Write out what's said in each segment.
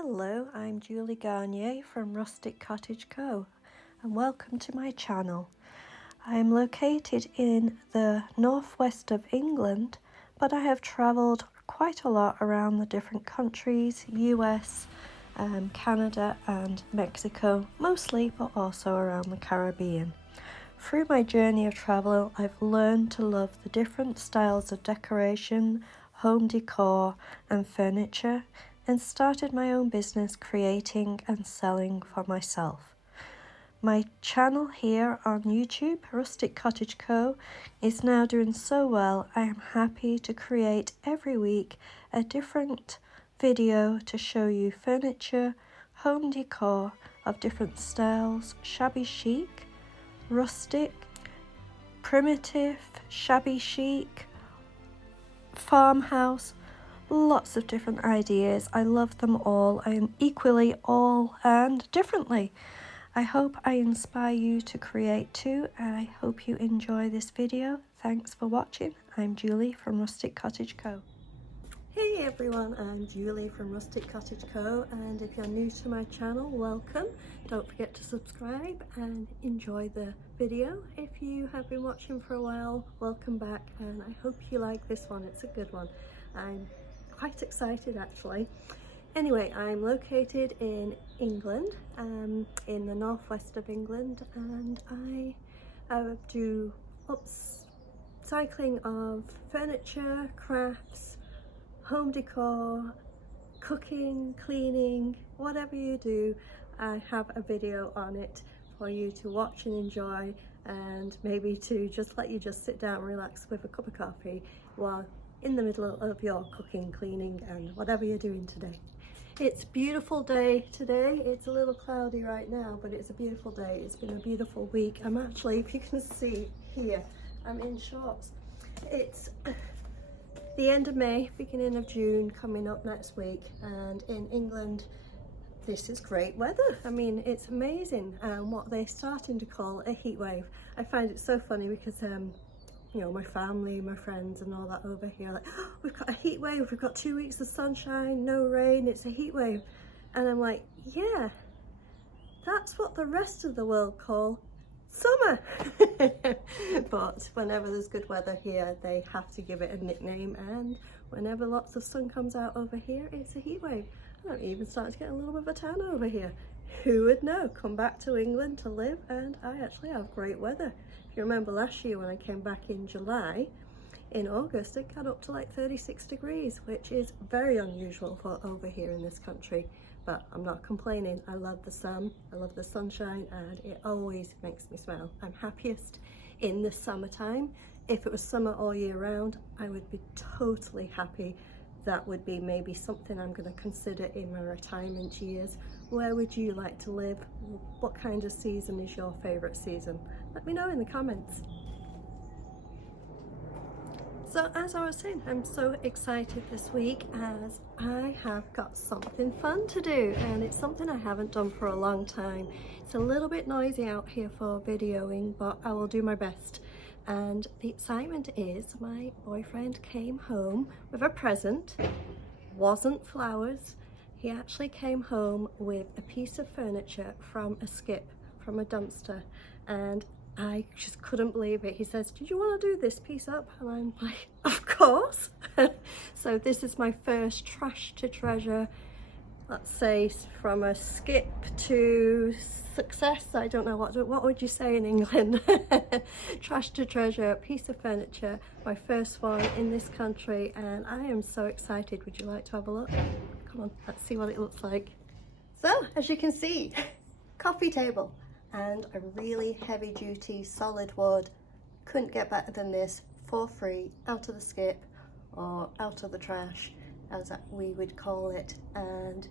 Hello, I'm Julie Garnier from Rustic Cottage Co. and welcome to my channel. I'm located in the northwest of England, but I have travelled quite a lot around the different countries, US, Canada and Mexico mostly, but also around the Caribbean. Through my journey of travel, I've learned to love the different styles of decoration, home decor and furniture, and started my own business creating and selling for myself. My channel here on YouTube, Rustic Cottage Co, is now doing so well. I am happy to create every week a different video to show you furniture, home decor of different styles, shabby chic, rustic, primitive, shabby chic, farmhouse, lots of different ideas. I love them all. I am equally all and differently. I hope I inspire you to create too, and I hope you enjoy this video. Thanks for watching. I'm Julie from Rustic Cottage Co. Hey everyone, I'm Julie from Rustic Cottage Co, and if you're new to my channel, welcome. Don't forget to subscribe and enjoy the video. If you have been watching for a while, welcome back, and I hope you like this one. It's a good one. I'm quite excited actually. Anyway, I'm located in England, in the northwest of England, and I do upcycling of furniture, crafts, home decor, cooking, cleaning, whatever you do. I have a video on it for you to watch and enjoy, and maybe to just let you just sit down and relax with a cup of coffee while in the middle of your cooking, cleaning and whatever you're doing today. It's a beautiful day today. It's a little cloudy right now, but it's a beautiful day. It's been a beautiful week. I'm actually, if you can see here, I'm in shorts. It's the end of May, beginning of June, coming up next week, and in England this is great weather. I mean, it's amazing, what they're starting to call a heat wave. I find it so funny because you know, my family, my friends and all that over here, like, oh, we've got a heat wave, we've got 2 weeks of sunshine, no rain, it's a heat wave. And I'm like, yeah, that's what the rest of the world call summer. But whenever there's good weather here, they have to give it a nickname, and whenever lots of sun comes out over here, it's a heat wave. I'm even starting to get a little bit of a tan over here. Who would know? Come back to England to live, and I actually have great weather. If you remember last year when I came back in July, in August it got up to like 36 degrees, which is very unusual for over here in this country. But I'm not complaining. I love the sun, I love the sunshine, and it always makes me smile. I'm happiest in the summertime. If it was summer all year round, I would be totally happy. That would be maybe something I'm going to consider in my retirement years. Where would you like to live? What kind of season is your favourite season? Let me know in the comments. So as I was saying, I'm so excited this week as I have got something fun to do, and it's something I haven't done for a long time. It's a little bit noisy out here for videoing, but I will do my best. And the excitement is my boyfriend came home with a present. Wasn't flowers. He actually came home with a piece of furniture from a skip, from a dumpster, and I just couldn't believe it. He says, did you want to do this piece up? And I'm like, of course. So this is my first trash to treasure, let's say from a skip to success. I don't know, what would you say in England? Trash to treasure, piece of furniture, my first one in this country, and I am so excited. Would you like to have a look? Come on, let's see what it looks like. So as you can see, coffee table and a really heavy duty solid wood. Couldn't get better than this, for free, out of the skip or out of the trash as we would call it, and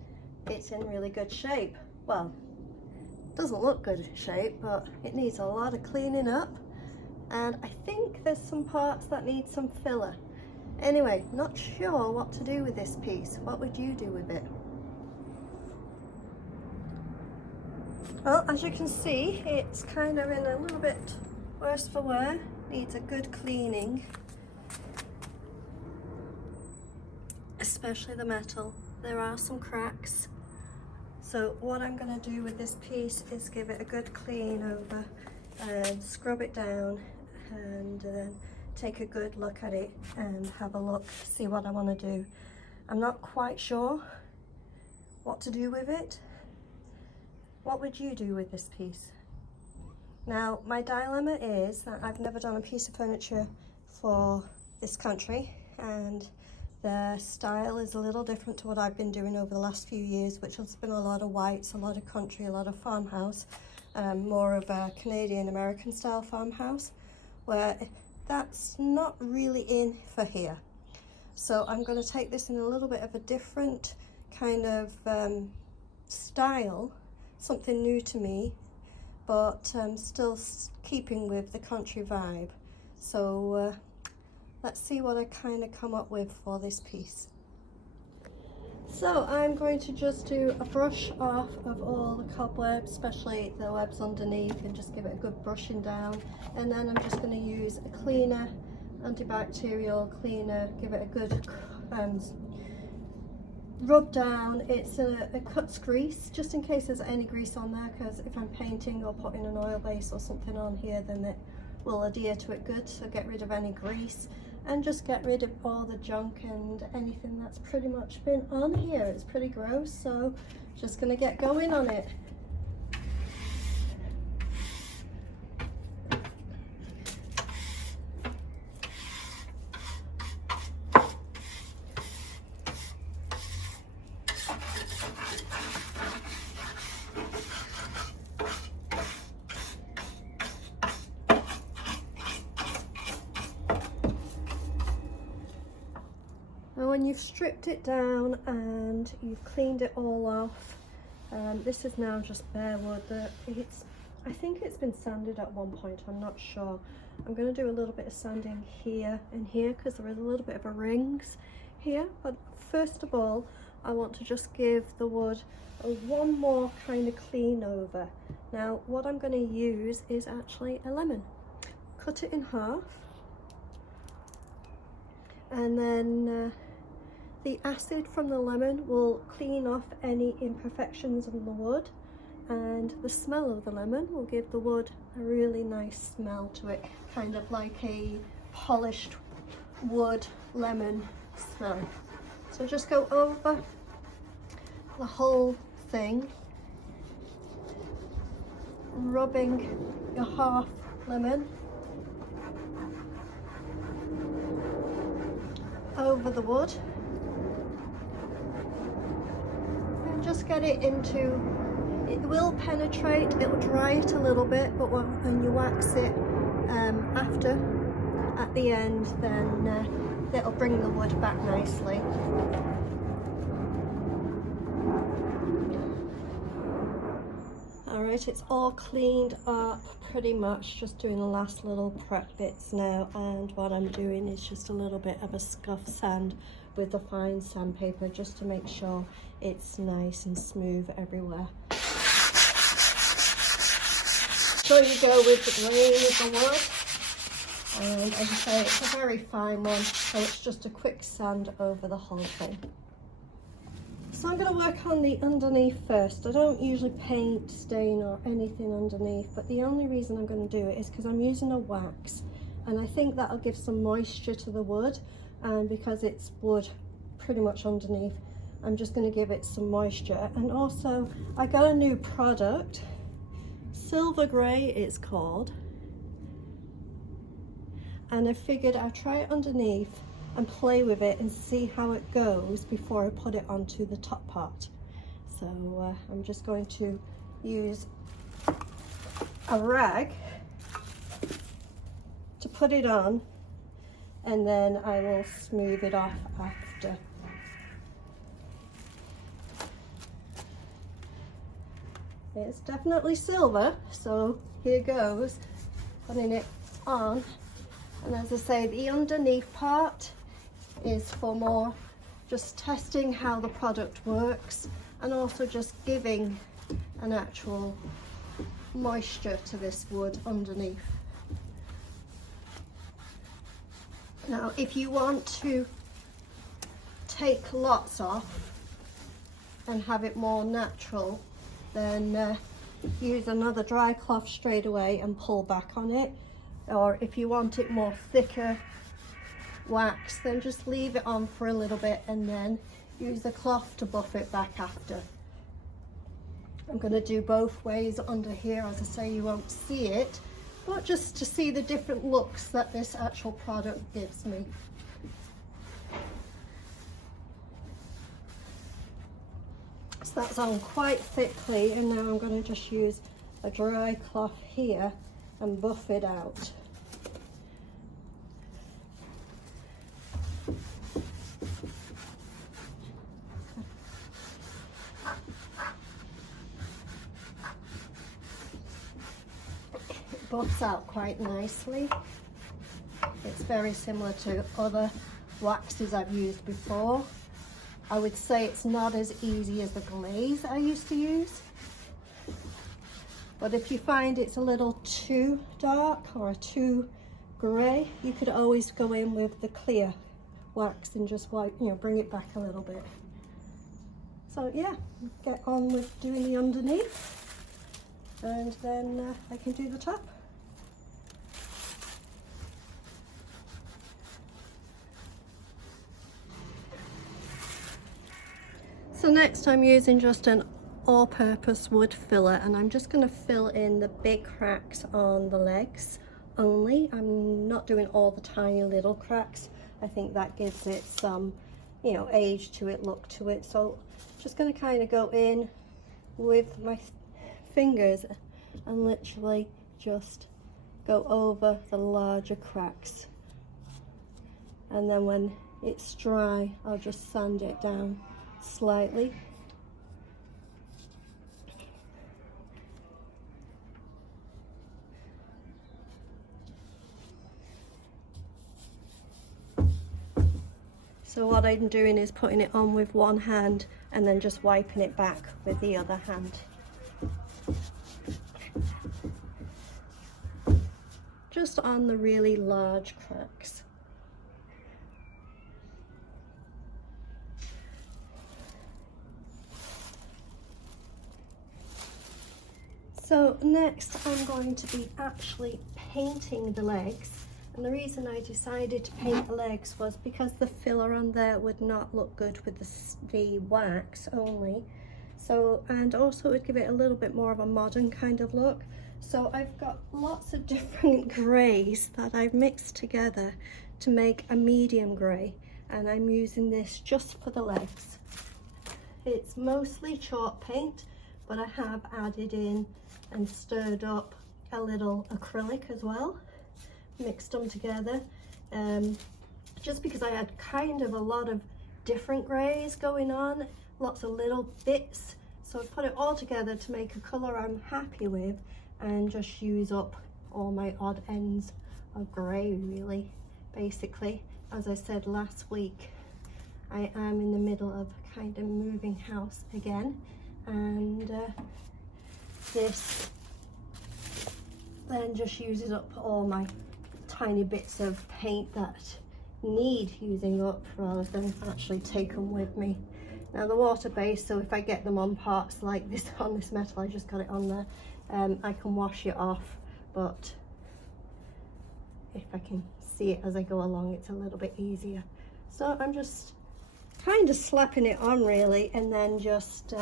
it's in really good shape. Well, doesn't look good shape, but it needs a lot of cleaning up, and I think there's some parts that need some filler. Anyway, not sure what to do with this piece. What would you do with it? Well, as you can see, it's kind of in a little bit worse for wear, needs a good cleaning, especially the metal. There are some cracks, So what I'm going to do with this piece is give it a good clean over and scrub it down, and then take a good look at it and have a look, see what I want to do. I'm not quite sure what to do with it. What would you do with this piece? Now, my dilemma is that I've never done a piece of furniture for this country, and the style is a little different to what I've been doing over the last few years, which has been a lot of whites, a lot of country, a lot of farmhouse, more of a Canadian American style farmhouse, where that's not really in for here. So I'm going to take this in a little bit of a different kind of style, something new to me, but still keeping with the country vibe. So let's see what I kind of come up with for this piece. So I'm going to just do a brush off of all the cobwebs, especially the webs underneath, and just give it a good brushing down. And then I'm just going to use a cleaner, antibacterial cleaner, give it a good rub down. It's a cuts grease, just in case there's any grease on there, because if I'm painting or putting an oil base or something on here, then it will adhere to it good. So get rid of any grease and just get rid of all the junk and anything that's pretty much been on here. It's pretty gross, so just gonna get going on it. Now when you've stripped it down and you've cleaned it all off, this is now just bare wood. I think it's been sanded at one point, I'm not sure. I'm going to do a little bit of sanding here and here because there is a little bit of a rings here. But first of all, I want to just give the wood one more kind of clean over. Now what I'm going to use is actually a lemon. Cut it in half, and then the acid from the lemon will clean off any imperfections in the wood, and the smell of the lemon will give the wood a really nice smell to it, kind of like a polished wood lemon smell. So just go over the whole thing, rubbing your half lemon over the wood, and just get it into, it will penetrate, it will dry it a little bit, but when you wax it at the end, then it'll bring the wood back nicely. Alright, it's all cleaned up pretty much, just doing the last little prep bits now, and what I'm doing is just a little bit of a scuff sand with the fine sandpaper just to make sure it's nice and smooth everywhere. So you go with the grain of the wood, and as I say, it's a very fine one, so it's just a quick sand over the whole thing. So I'm going to work on the underneath first. I don't usually paint, stain or anything underneath, but the only reason I'm going to do it is because I'm using a wax, and I think that'll give some moisture to the wood, and because it's wood pretty much underneath, I'm just going to give it some moisture. And also I got a new product, Silver Grey it's called, and I figured I'd try it underneath and play with it and see how it goes before I put it onto the top part. So I'm just going to use a rag to put it on, and then I will smooth it off after. It's definitely silver, so here goes, putting it on. And as I say, the underneath part is for more just testing how the product works, and also just giving an actual moisture to this wood underneath. Now if you want to take lots off, and have it more natural, then use another dry cloth straight away and pull back on it. Or if you want it more thicker wax, then just leave it on for a little bit and then use the cloth to buff it back after. I'm going to do both ways under here. As I say, you won't see it, but just to see the different looks that this actual product gives me. So that's on quite thickly, and now I'm going to just use a dry cloth here and buff it out. It buffs out quite nicely. It's very similar to other waxes I've used before. I would say it's not as easy as the glaze I used to use. But if you find it's a little too dark or too grey, you could always go in with the clear wax and just wipe, bring it back a little bit. So yeah, get on with doing the underneath, and then I can do the top. So next I'm using just an all-purpose wood filler, and I'm just going to fill in the big cracks on the legs only. I'm not doing all the tiny little cracks. I think that gives it some, age to it, look to it. So just going to kind of go in with my fingers and literally just go over the larger cracks. And then when it's dry, I'll just sand it down slightly. So what I'm doing is putting it on with one hand and then just wiping it back with the other hand. Just on the really large cracks. So next I'm going to be actually painting the legs, and the reason I decided to paint the legs was because the filler on there would not look good with the wax only. So, and also it would give it a little bit more of a modern kind of look. So I've got lots of different greys that I've mixed together to make a medium grey, and I'm using this just for the legs. It's mostly chalk paint, but I have added in and stirred up a little acrylic as well, mixed them together, just because I had kind of a lot of different greys going on, lots of little bits. So I put it all together to make a colour I'm happy with and just use up all my odd ends of grey, really. Basically, as I said last week, I am in the middle of kind of moving house again, and this then just uses up all my tiny bits of paint that need using up rather than actually take them with me. Now the water base, so if I get them on parts like this on this metal, I just got it on there, I can wash it off, but if I can see it as I go along, it's a little bit easier. So I'm just kind of slapping it on really, and then just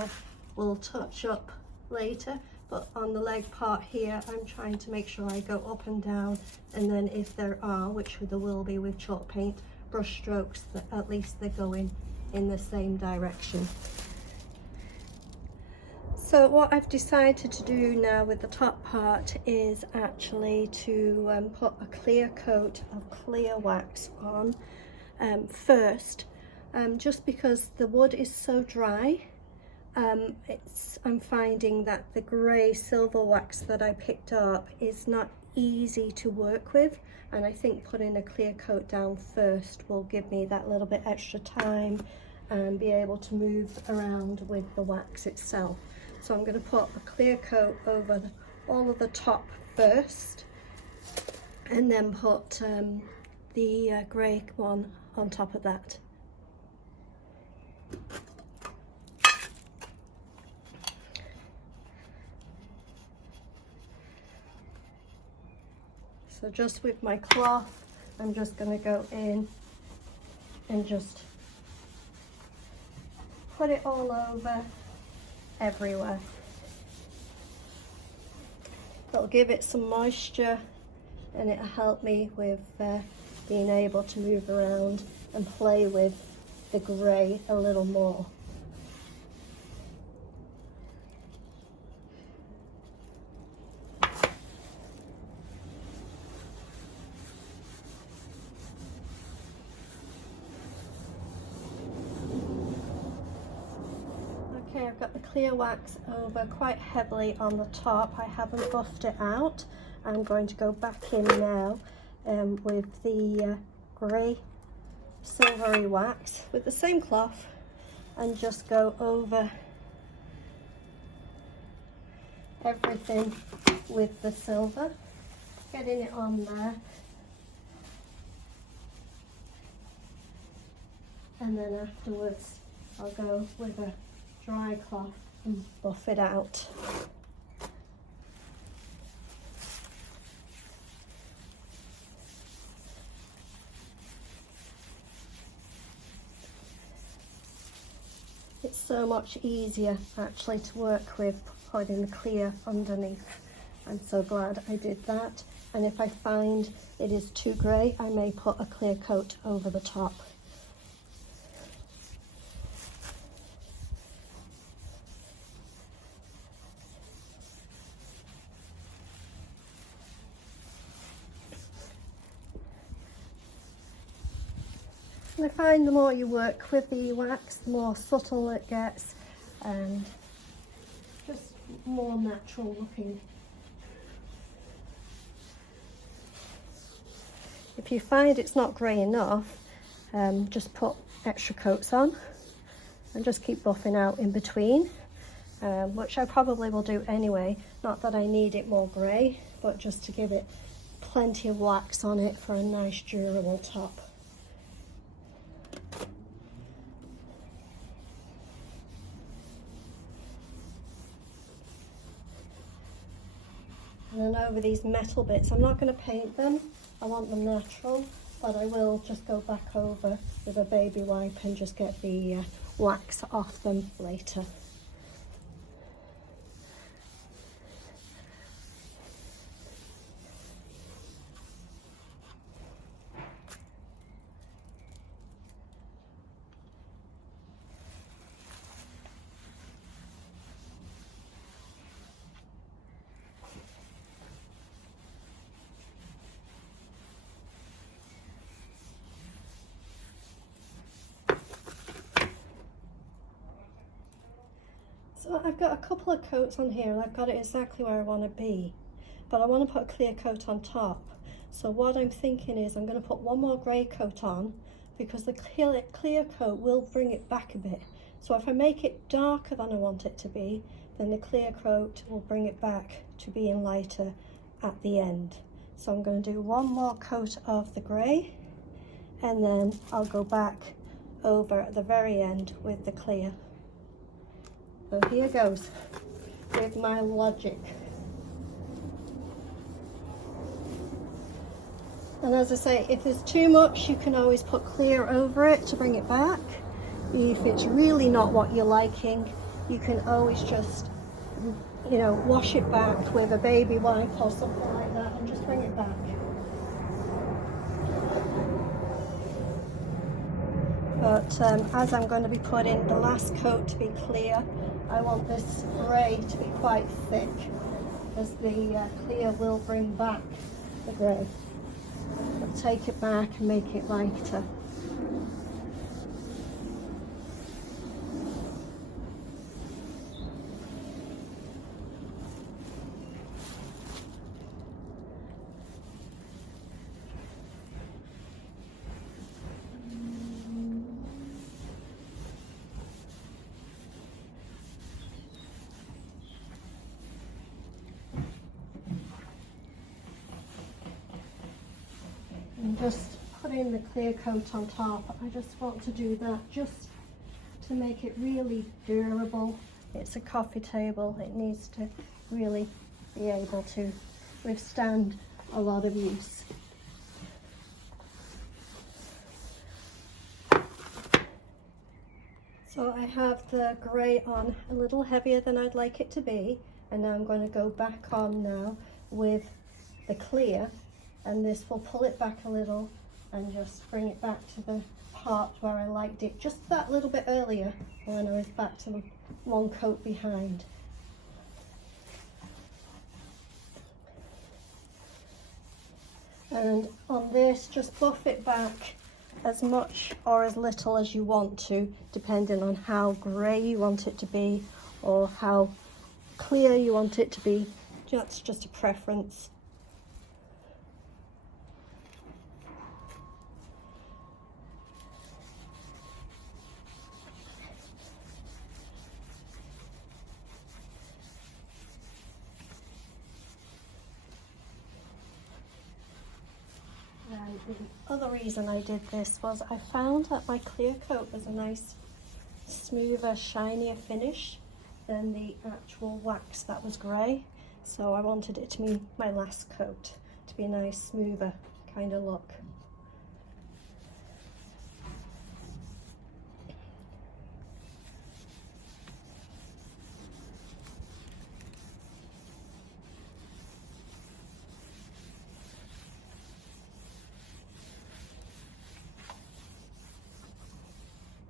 we'll touch up later. But on the leg part here, I'm trying to make sure I go up and down, and then if there are, which there will be with chalk paint, brush strokes, that at least they're going in the same direction. So what I've decided to do now with the top part is actually to put a clear coat of clear wax on first, just because the wood is so dry. I'm finding that the grey silver wax that I picked up is not easy to work with, and I think putting a clear coat down first will give me that little bit extra time and be able to move around with the wax itself. So I'm going to put a clear coat over all of the top first, and then put the grey one on top of that. So just with my cloth, I'm just going to go in and just put it all over everywhere. It'll give it some moisture and it'll help me with being able to move around and play with the grey a little more. Okay, I've got the clear wax over quite heavily on the top. I haven't buffed it out. I'm going to go back in now with the grey silvery wax with the same cloth and just go over everything with the silver, getting it on there. And then afterwards I'll go with a dry cloth and buff it out. It's so much easier actually to work with putting the clear underneath. I'm so glad I did that. And if I find it is too grey, I may put a clear coat over the top. I find the more you work with the wax, the more subtle it gets and just more natural looking. If you find it's not grey enough, just put extra coats on and just keep buffing out in between, which I probably will do anyway. Not that I need it more grey, but just to give it plenty of wax on it for a nice durable top. And then over these metal bits, I'm not going to paint them, I want them natural, but I will just go back over with a baby wipe and just get the wax off them later. So I've got a couple of coats on here and I've got it exactly where I want to be, but I want to put a clear coat on top. So what I'm thinking is I'm going to put one more grey coat on because the clear coat will bring it back a bit. So if I make it darker than I want it to be, then the clear coat will bring it back to being lighter at the end. So I'm going to do one more coat of the grey and then I'll go back over at the very end with the clear. So here goes with my logic. And as I say, if there's too much, you can always put clear over it to bring it back. If it's really not what you're liking, you can always just, you know, wash it back with a baby wipe or something like that and just bring it back. But as I'm going to be putting the last coat to be clear, I want this grey to be quite thick, as the clear will bring back the grey. I'll take it back and make it lighter. And just putting the clear coat on top, I just want to do that just to make it really durable. It's a coffee table, it needs to really be able to withstand a lot of use. So I have the grey on a little heavier than I'd like it to be, and now I'm going to go back on now with the clear, and this will pull it back a little and just bring it back to the part where I liked it just that little bit earlier when I was back to the one coat behind. And on this, just buff it back as much or as little as you want to, depending on how grey you want it to be or how clear you want it to be. That's just a preference. The other reason I did this was I found that my clear coat was a nice, smoother, shinier finish than the actual wax that was grey. So I wanted it to be my last coat, to be a nice, smoother kind of look.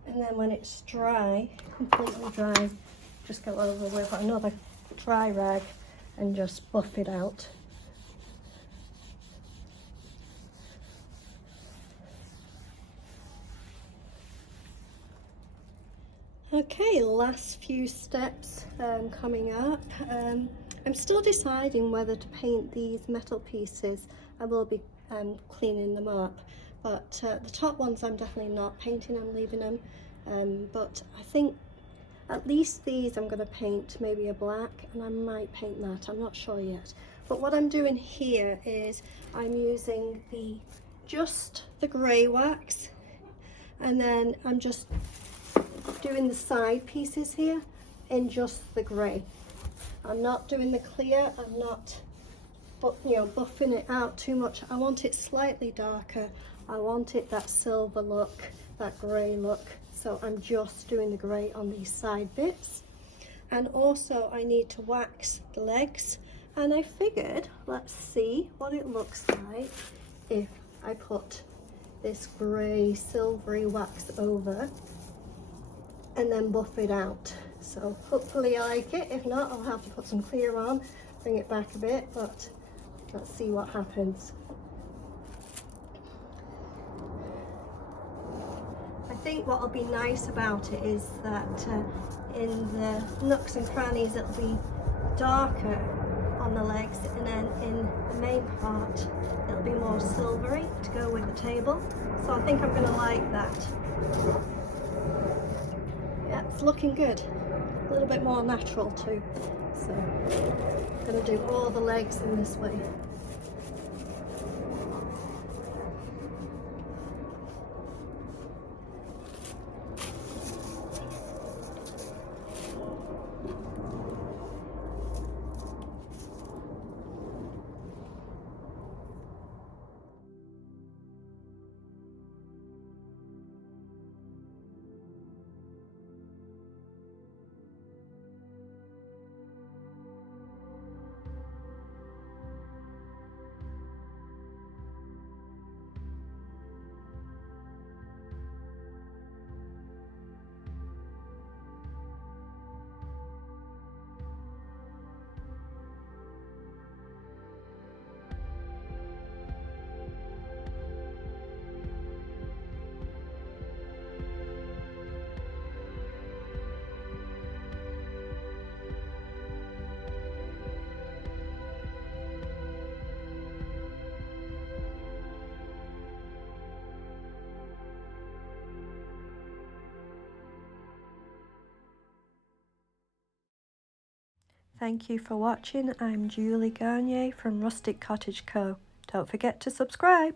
And then when it's dry, completely dry, just go over with another dry rag and just buff it out. Okay, last few steps coming up. I'm still deciding whether to paint these metal pieces. I will be cleaning them up, but the top ones I'm definitely not painting, I'm leaving them. But I think at least these I'm going to paint maybe a black, and I might paint that, I'm not sure yet. But what I'm doing here is I'm using just the grey wax, and then I'm just doing the side pieces here in just the grey. I'm not doing the clear, I'm not buffing it out too much. I want it slightly darker, I want it that silver look, that grey look. So I'm just doing the grey on these side bits. And also I need to wax the legs, and I figured let's see what it looks like if I put this grey silvery wax over and then buff it out. So hopefully I like it. If not, I'll have to put some clear on, bring it back a bit, but let's see what happens. I think what will be nice about it is that in the nooks and crannies it'll be darker on the legs, and then in the main part it'll be more silvery to go with the table. So I think I'm going to like that. Yeah, it's looking good. A little bit more natural too. So I'm going to do all the legs in this way. Thank you for watching. I'm Julie Garnier from Rustic Cottage Co. Don't forget to subscribe.